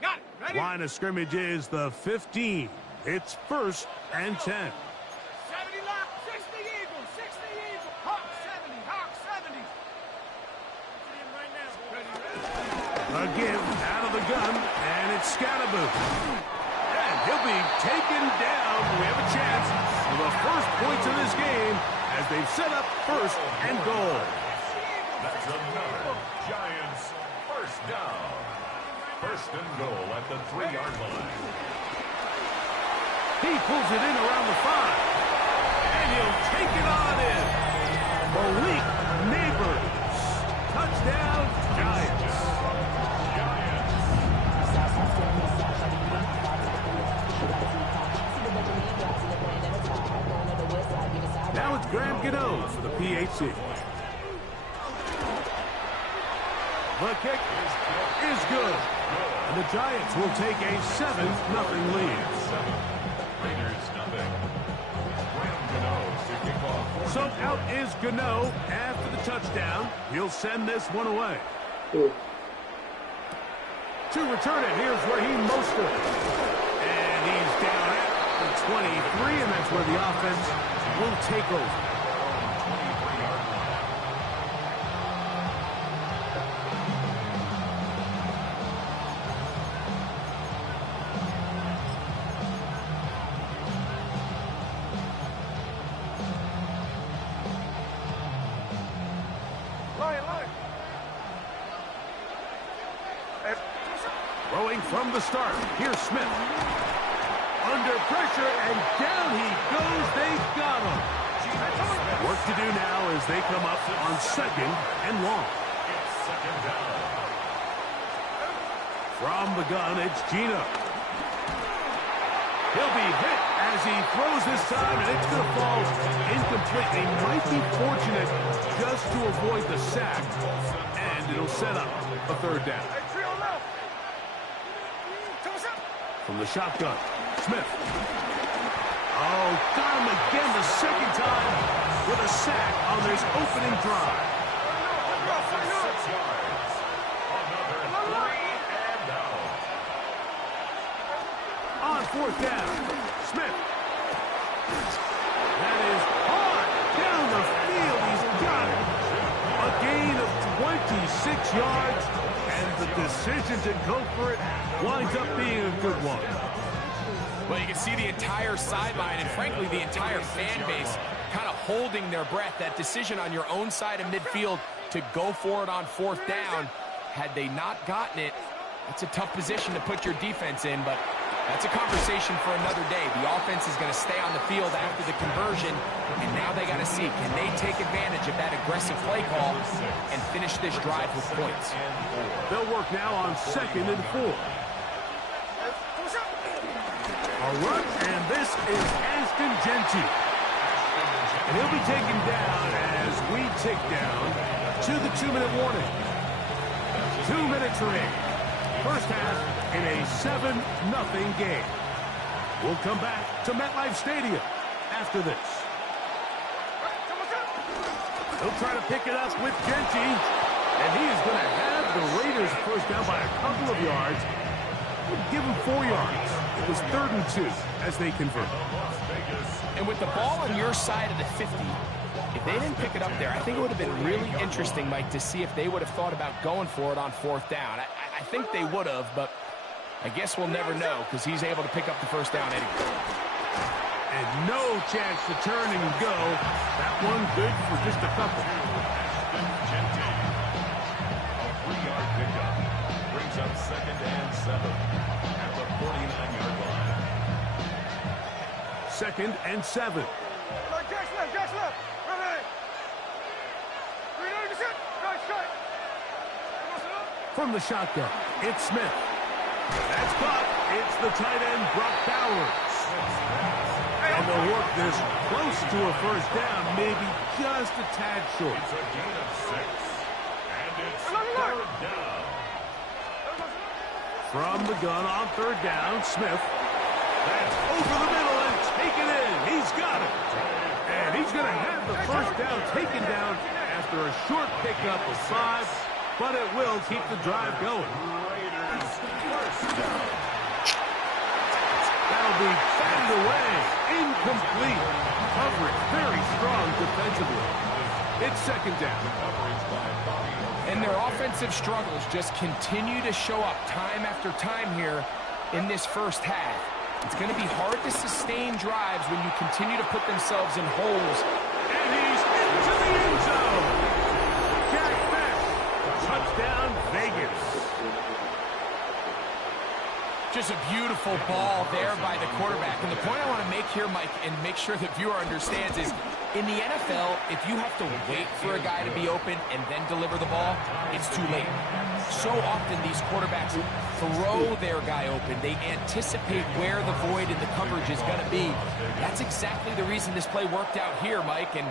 Got it. Ready? Line of scrimmage is the 15. It's 1st and 10. 70 lock, 60 Eagle, 60 Eagle. Hawk 70, Hawk 70. A give out of the gun, and it's Scatterboo. And he'll be taken down. We have a chance for the first points of this game as they've set up first and goal. That's another Giants first down. First and goal at the 3-yard line. He pulls it in around the 5. And he'll take it on in. Malik Neighbors. Touchdown, Giants. Now it's Graham Gano for the PHC. The kick is good. And the Giants will take a 7-0 lead. Raiders nothing. Graham Gano to kick off. So out is Gano after the touchdown. He'll send this one away. To return it, here's Raheem Mostert. And he's down at the 23, and that's where the offense will take over. Throwing from the start. Here's Smith. Under pressure, and down he goes. They've got him. Work to do now as they come up on 2nd and long. It's 2nd down. From the gun, it's Gino. He'll be hit as he throws this time, and it's going to fall incomplete. They might be fortunate just to avoid the sack, and it'll set up a 3rd down. From the shotgun, Smith. Oh, got him again the 2nd time with a sack on this opening drive. 6 yards. Another 3 and out. On 4th down, Smith. That is hard down the field. He's got it. A gain of 26 yards, and the decision to go for it winds up being a good one. Well, you can see the entire sideline and, frankly, the entire fan base kind of holding their breath. That decision on your own side of midfield to go for it on 4th down, had they not gotten it, that's a tough position to put your defense in, but that's a conversation for another day. The offense is going to stay on the field after the conversion, and now they got to see, can they take advantage of that aggressive play call and finish this drive with points? They'll work now on 2nd and 4. A run, and this is Ashton Genty. And he'll be taken down as we tick down to the 2-minute warning. 2 minutes remaining. First half in a 7-0 game. We'll come back to MetLife Stadium after this. He'll try to pick it up with Genty, and he is going to have the Raiders first down by a couple of yards. We'll give him 4 yards. It was 3rd and 2 as they convert. And with the ball on your side of the 50, if they didn't pick it up there, I think it would have been really interesting, Mike, to see if they would have thought about going for it on 4th down. I think they would have, but I guess we'll never know because he's able to pick up the first down anyway. And no chance to turn and go. That one good for just a couple. A 3-yard pickup brings up 2nd and 7 at the 49-yard line. 2nd and 7. From the shotgun, it's Smith. That's caught. It's the tight end, Brock Bowers. And they'll work this close to a first down, maybe just a tad short. It's a gain of 6, and it's 3rd down. From the gun on 3rd down, Smith. That's over the middle and taken in. He's got it. And he's going to have the first down taken down after a short pickup of 5, but it will keep the drive going. Raiders first down. That'll be batted away. Incomplete. Coverage very strong defensively. It's 2nd down. And their offensive struggles just continue to show up time after time here in this first half. It's going to be hard to sustain drives when you continue to put themselves in holes. And he's into the end zone. Jack Beck, touchdown Vegas. Just a beautiful ball there by the quarterback. And the point I want to make here, Mike, and make sure the viewer understands is, in the NFL, if you have to wait for a guy to be open and then deliver the ball, it's too late. So often these quarterbacks throw their guy open. They anticipate where the void in the coverage is going to be. That's exactly the reason this play worked out here, Mike, and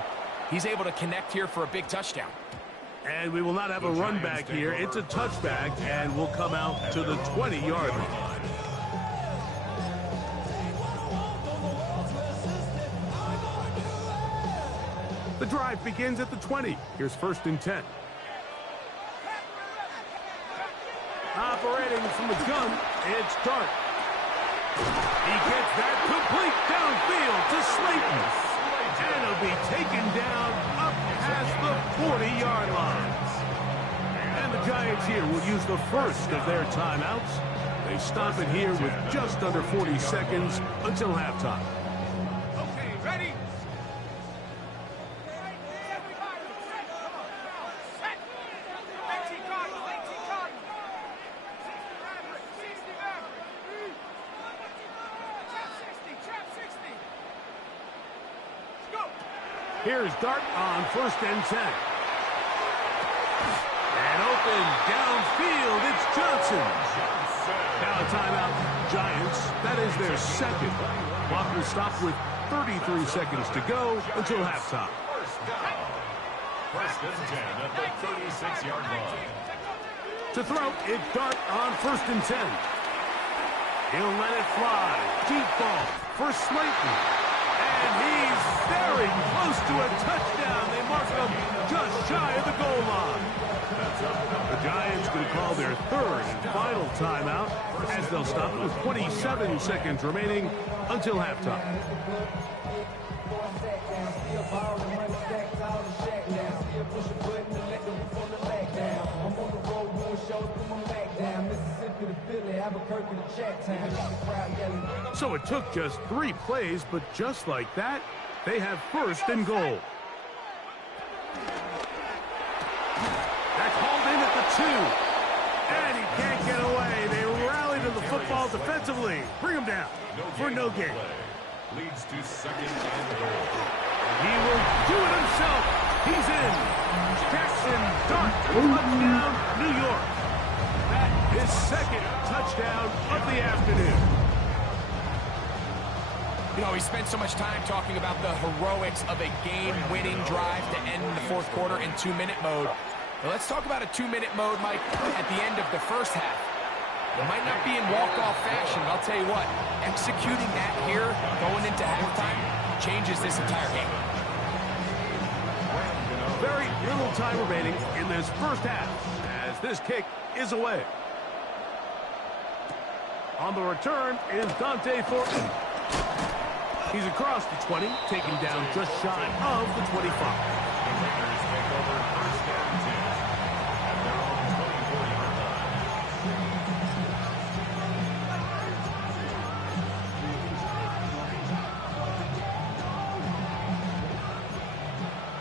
he's able to connect here for a big touchdown. And we will not have a run back here. It's a touchback, and we'll come out to the 20-yard line. The drive begins at the 20. Here's 1st and 10. Operating from the gun, it's Dart. He gets that complete downfield to Slayton. And he'll be taken down up past the 40-yard line. And the Giants here will use the first of their timeouts. They stop it here with just under 40 seconds until halftime. Okay, ready? Here's Dart on 1st and 10. And open downfield, it's Johnson. Now a timeout, Giants. That is their second. Clock will stop with 33 seconds to go until halftime. First and 10 at the 36-yard line. To throw, it's Dart on 1st and 10. He'll let it fly. Deep ball for Slayton. And he's very close to a touchdown. They mark him just shy of the goal line. The Giants going to call their 3rd and final timeout as they'll stop with 27 seconds remaining until halftime. So it took just 3 plays, but just like that, they have 1st and goal. That's hauled in at the 2. And he can't get away. They rally to the football defensively. Bring him down for no gain. Leads to 2nd and goal. He will do it himself. He's in. Jackson Dart, touchdown, New York. That is 2nd touchdown of the afternoon. You know, we spent so much time talking about the heroics of a game-winning drive to end the 4th quarter in 2-minute mode. Well, let's talk about a 2-minute mode, Mike, at the end of the first half. It might not be in walk-off fashion, but I'll tell you what, executing that here, going into halftime, changes this entire game. Very little time remaining in this first half as this kick is away. On the return is Dante Thornton. He's across the 20, taken down just shy of the 25. The Raiders take over 1st and 10 at their own 24-yard line.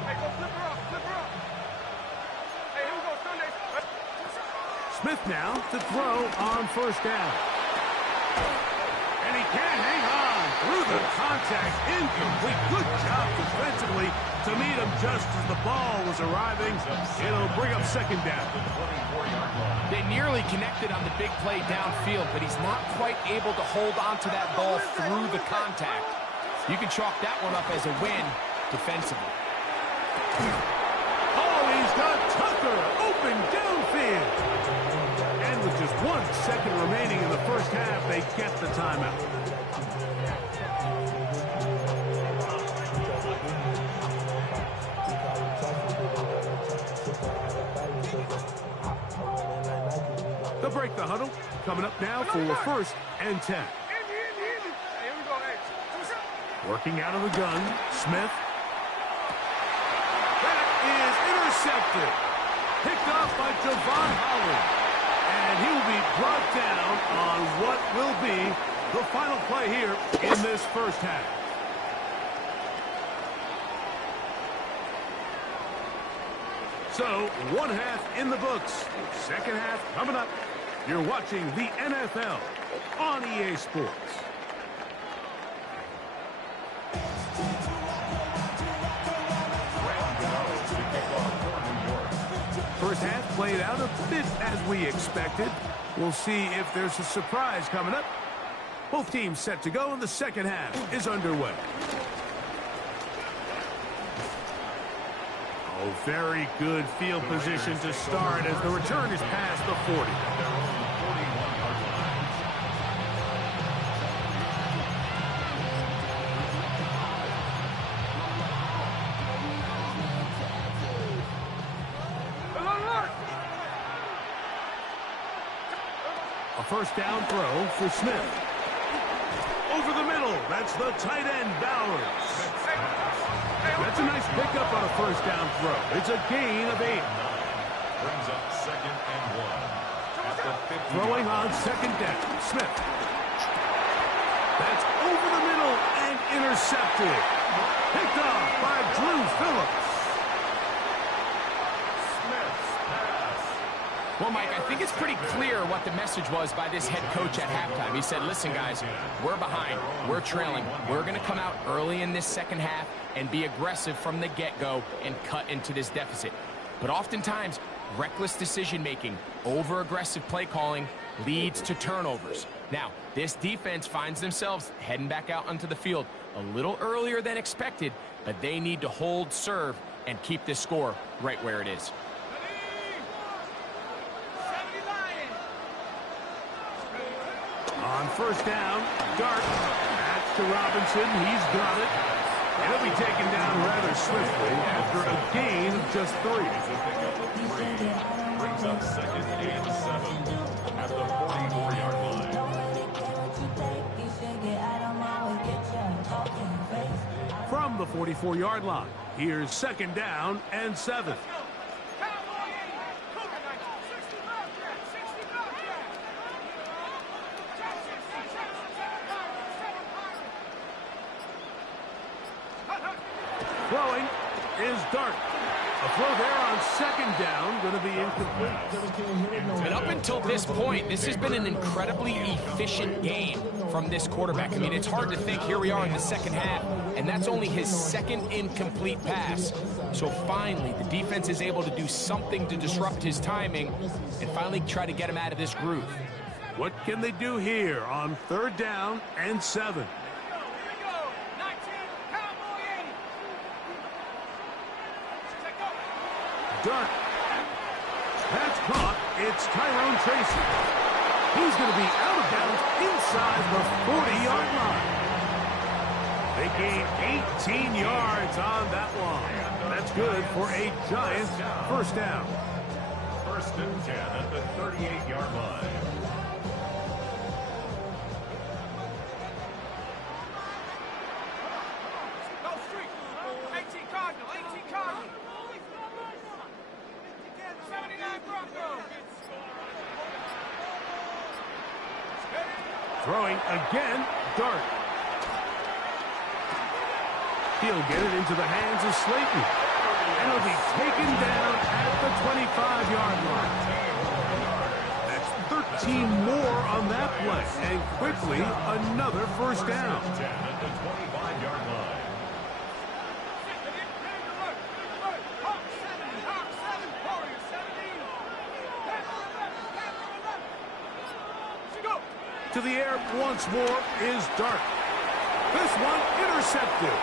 Hey, go flip her up, flip her up. Hey, here we go, Sunday. Smith now to throw on 1st down. And he can't hang on through the contact. Incomplete. Good job defensively to meet him just as the ball was arriving. It'll bring up 2nd down. They nearly connected on the big play downfield, but he's not quite able to hold on to that ball through the contact. You can chalk that one up as a win defensively. Oh, he's got Tucker open downfield. And with just 1 second remaining in the first half, they get the timeout. They'll break the huddle. Coming up now for 1st and 10. Hey, here we go, hey. Working out of the gun, Smith. That is intercepted. Picked off by Javon Holland. And he will be brought down on what will be the final play here in this first half. So, one half in the books. Second half coming up. You're watching the NFL on EA Sports. First half played out a bit as we expected. We'll see if there's a surprise coming up. Both teams set to go, and the second half is underway. Oh, very good field position to start as the return is past the 40. A first down throw for Smith. Over the middle, that's the tight end, Bowers. That's a nice pickup on a first down throw. It's a gain of 8. Brings up 2nd and 1. At the 50. Throwing on second down, Smith. That's over the middle and intercepted. Picked off by Drew Phillips. Well, Mike, I think it's pretty clear what the message was by this head coach at halftime. He said, listen, guys, we're behind. We're trailing. We're going to come out early in this second half and be aggressive from the get-go and cut into this deficit. But oftentimes, reckless decision-making, over-aggressive play calling leads to turnovers. Now, this defense finds themselves heading back out onto the field a little earlier than expected, but they need to hold serve and keep this score right where it is. On first down, Dart. That's to Robinson. He's got it. And he'll be taken down rather swiftly after a gain of just 3. Brings up 2nd and 7 at the 44-yard line. From the 44-yard line, here's 2nd down and 7. Throwing is Dart. A throw there on 2nd down, going to be incomplete. And up until this point, this has been an incredibly efficient game from this quarterback. I mean, it's hard to think here we are in the second half, and that's only his 2nd incomplete pass. So finally, the defense is able to do something to disrupt his timing and finally try to get him out of this groove. What can they do here on 3rd down and 7? Dart. That's caught. It's Tyrone Tracy. He's going to be out of bounds inside the 40-yard line. They gain 18 yards on that line. That's good for a Giants first down. 1st and 10 at the 38-yard line. Throwing again, Dart. He'll get it into the hands of Slayton. And he'll be taken down at the 25-yard line. That's 13 more on that play. And quickly, another first down. 10 at the 25-yard line. To the air once more is Dart. This one intercepted.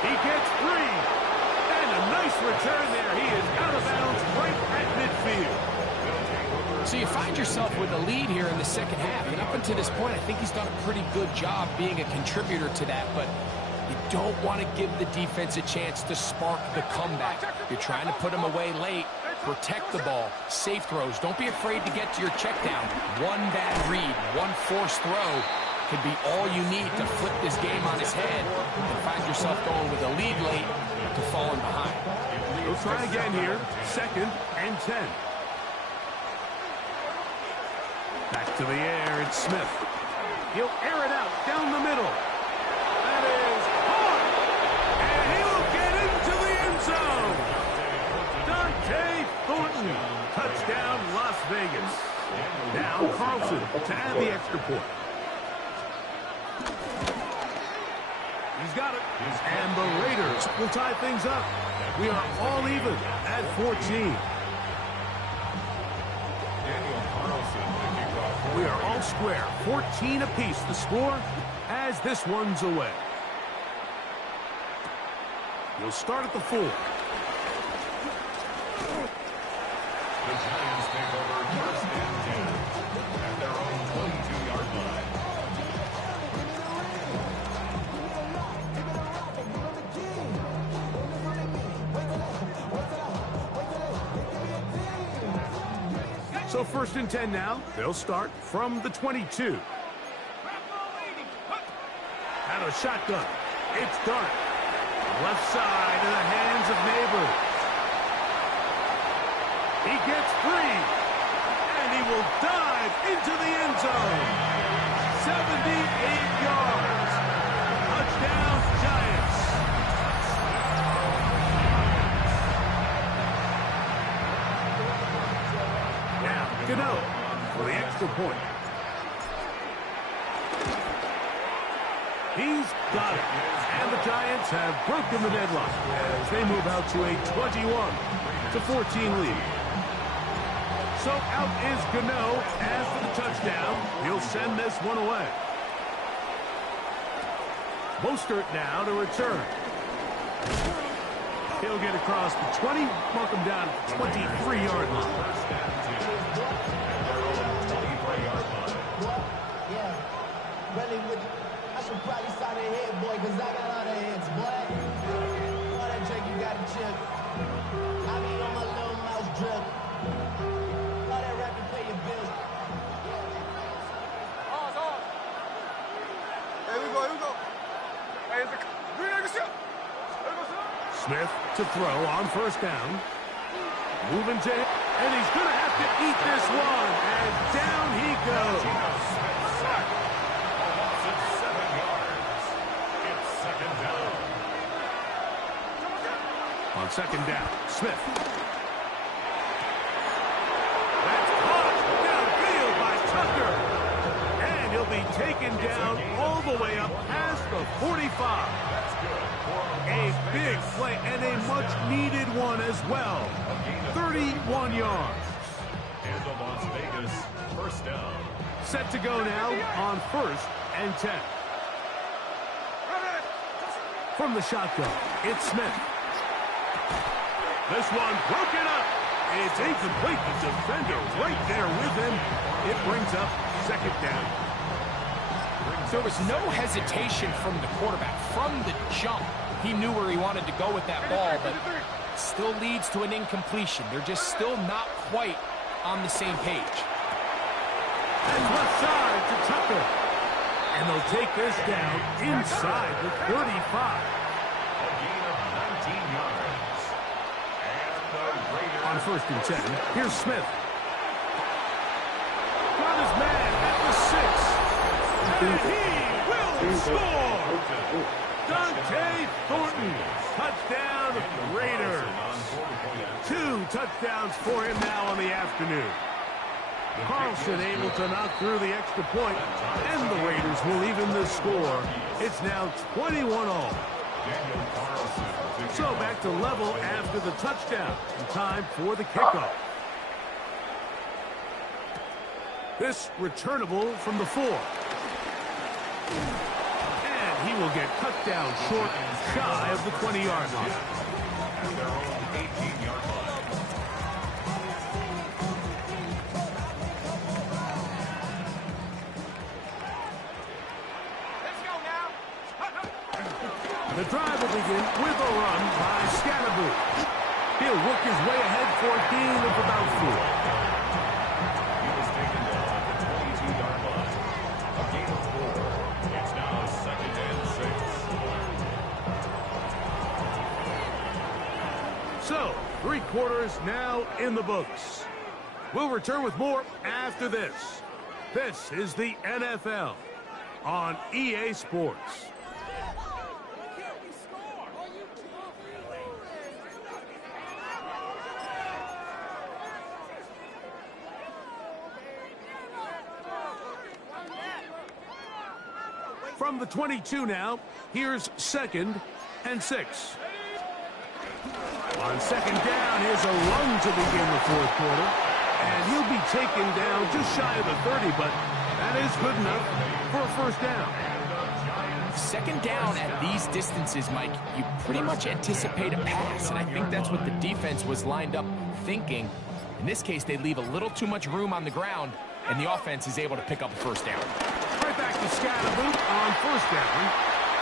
He gets 3. And a nice return there. He is out of bounds right at midfield. So you find yourself with a lead here in the second half. And up until this point, I think he's done a pretty good job being a contributor to that. But you don't want to give the defense a chance to spark the comeback. You're trying to put him away late. Protect the ball. Safe throws. Don't be afraid to get to your check down. One bad read, one forced throw could be all you need to flip this game on its head and find yourself going with a lead late to falling behind. We'll try again here. 2nd and 10. Back to the air, it's Smith. He'll air it out down the middle. That is hard. And he will get into the end zone. Dante Thornton. Touchdown, Las Vegas. Now Carlson to add the extra point. He's got it. And the Raiders will tie things up. We are all even at 14. We are all square. 14 apiece the score as this one's away. We'll start at the 4. The Giants take over 1st and 10 at their own 22-yard line. So 1st and 10 now. They'll start from the 22. Out of shotgun. It's Dart. Left side in the hands of Neighbors. He gets free. And he will dive into the end zone. 78 yards. Touchdown, Giants. Now, Gano for the extra point. He's got it. And the Giants have broken the deadlock as they move out to a 21-14 lead. So out is Gano. As for the touchdown, he'll send this one away. Mostert now to return. He'll get across the 20, mark him down at the 23-yard line. Yeah, really with I should probably sign a head, boy, because I got all the heads, boy. All that drink you got to chip. I be on my little mouse drip. All that rap to pay your bills. Hey, here we go. Hey, Smith to throw on 1st down. Moving to him, and he's going to have to eat this one. And down he goes. On 2nd down, Smith. That's caught downfield by Tucker. And he'll be taken down all the way up past the 45. A big play and a much-needed one as well. 31 yards. And the Las Vegas 1st down. Set to go now on 1st and 10. From the shotgun, it's Smith. This one broken up. It's incomplete. The defender right there with him. It brings up 2nd down. There was no hesitation from the quarterback. From the jump, he knew where he wanted to go with that ball, but still leads to an incompletion. They're just still not quite on the same page. And left side to Tucker. And they'll take this down inside the 35. A gain of 19 yards. And the Raiders On 1st and 10, here's Smith. Got his man at the 6. And he will score! Dante Thornton, touchdown Raiders. 2 touchdowns for him now on the afternoon. Carlson able to knock through the extra point, and the Raiders will even the score. It's now 21-all. So back to level after the touchdown. Time for the kickoff. This returnable from the 4. And he will get cut down short, shy of the 20-yard line. at their own 18-yard line. Let's go now. The drive will begin with a run by Scatterboo. He'll work his way ahead for a gain of about 4. He was taken down at the 22-yard line. A gain of 4. quarters now in the books. We'll return with more after this. This is the NFL on EA Sports. From the 22 now, here's 2nd and 6. On 2nd down, here's a run to begin the 4th quarter. And he'll be taken down just shy of the 30, but that is good enough for a 1st down. 2nd down at these distances, Mike, you pretty much anticipate a pass, and I think that's what the defense was lined up thinking. In this case, they leave a little too much room on the ground, and the offense is able to pick up a 1st down. Right back to Scatterboot on 1st down.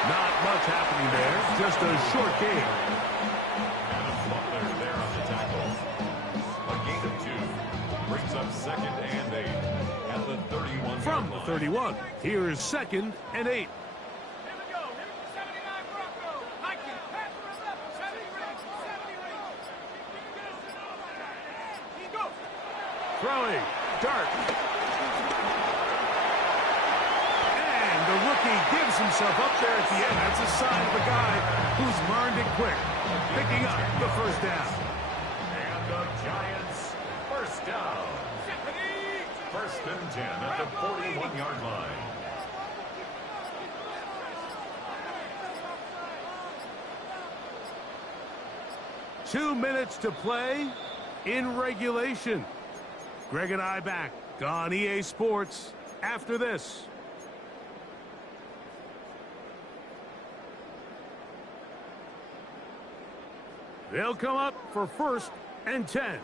Not much happening there, just a short gain. And a fumble there on the tackle. A gain of 2 brings up 2nd and 8 at the 31. From the 31, here's 2nd and 8. Throwing, Dart. And the rookie gives himself up there at the end. That's a sign of a guy who's learned it quick. Picking up the 1st down. And the Giants, 1st down. 1st and 10 at the 41-yard line. Two minutes to play in regulation. Greg and I back on EA Sports after this. They'll come up for 1st and 10.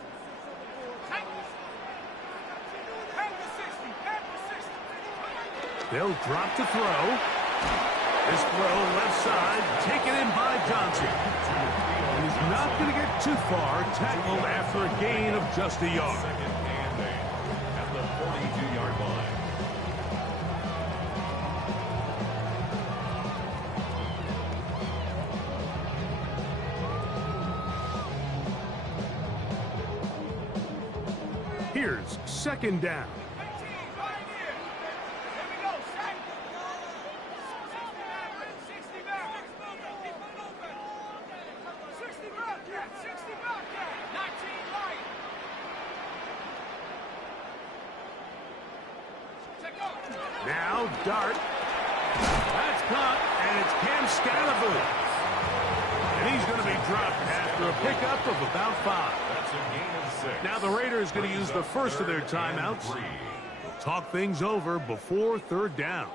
They'll drop to throw. This throw left side, taken in by Johnson. He's not going to get too far, tackled after a gain of just a yard. 2nd and 8 at the 42-yard line. Here's 2nd down. Now Dart. That's caught, and it's Cam Scatterboot. And he's going to be dropped after a pickup of about 5. That's a gain of 6. Now the Raiders going to use the first of their timeouts. Talk things over before 3rd down.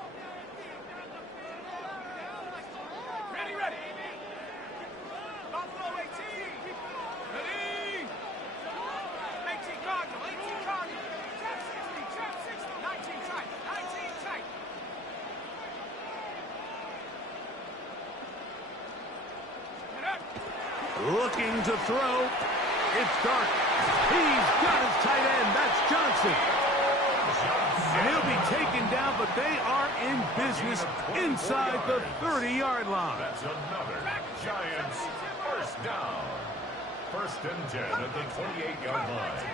Looking to throw. It's Dart. He's got his tight end. That's Johnson. And he'll be taken down, but they are in business inside the 30-yard line. That's another Giants 1st down. 1st and 10 at the 28-yard line.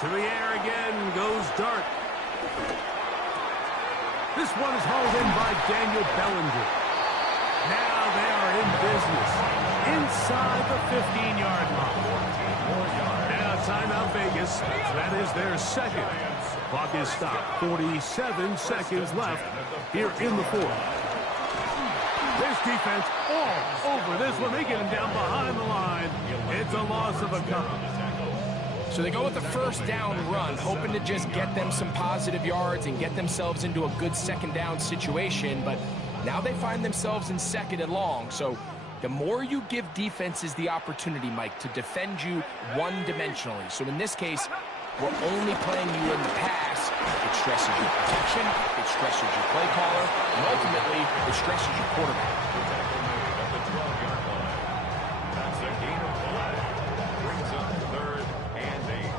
To the air again goes Dart. This one is hauled in by Daniel Bellinger. Now they are in business inside the 15-yard line. Now timeout Vegas. That is their 2nd. Clock is stopped. 47 seconds left here in the 4th. This defense all over this one. They get him down behind the line. It's a loss of a couple. So they go with the 1st down run, hoping to just get them some positive yards and get themselves into a good 2nd down situation, but now they find themselves in 2nd and long. So the more you give defenses the opportunity, Mike, to defend you one-dimensionally. So in this case, we're only playing you in the pass. It stresses your protection, it stresses your play caller, and ultimately, it stresses your quarterback. At the 12-yard line. That's a gain of 5. Brings up 3rd and 8.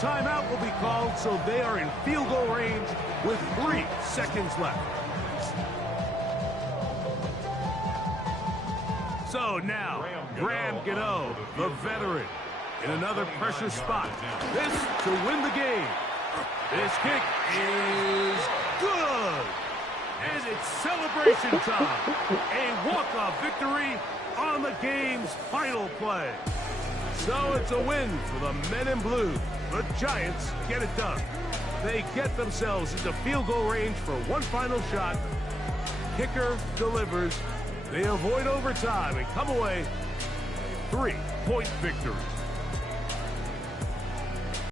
timeout will be called, so they are in field goal range with 3 seconds left. So now, Graham Gano, the veteran, in another pressure spot. This to win the game. This kick is good. And it's celebration time. A walk-off victory on the game's final play. So it's a win for the men in blue. The Giants get it done. They get themselves into field goal range for one final shot. Kicker delivers. They avoid overtime and come away 3-point victory.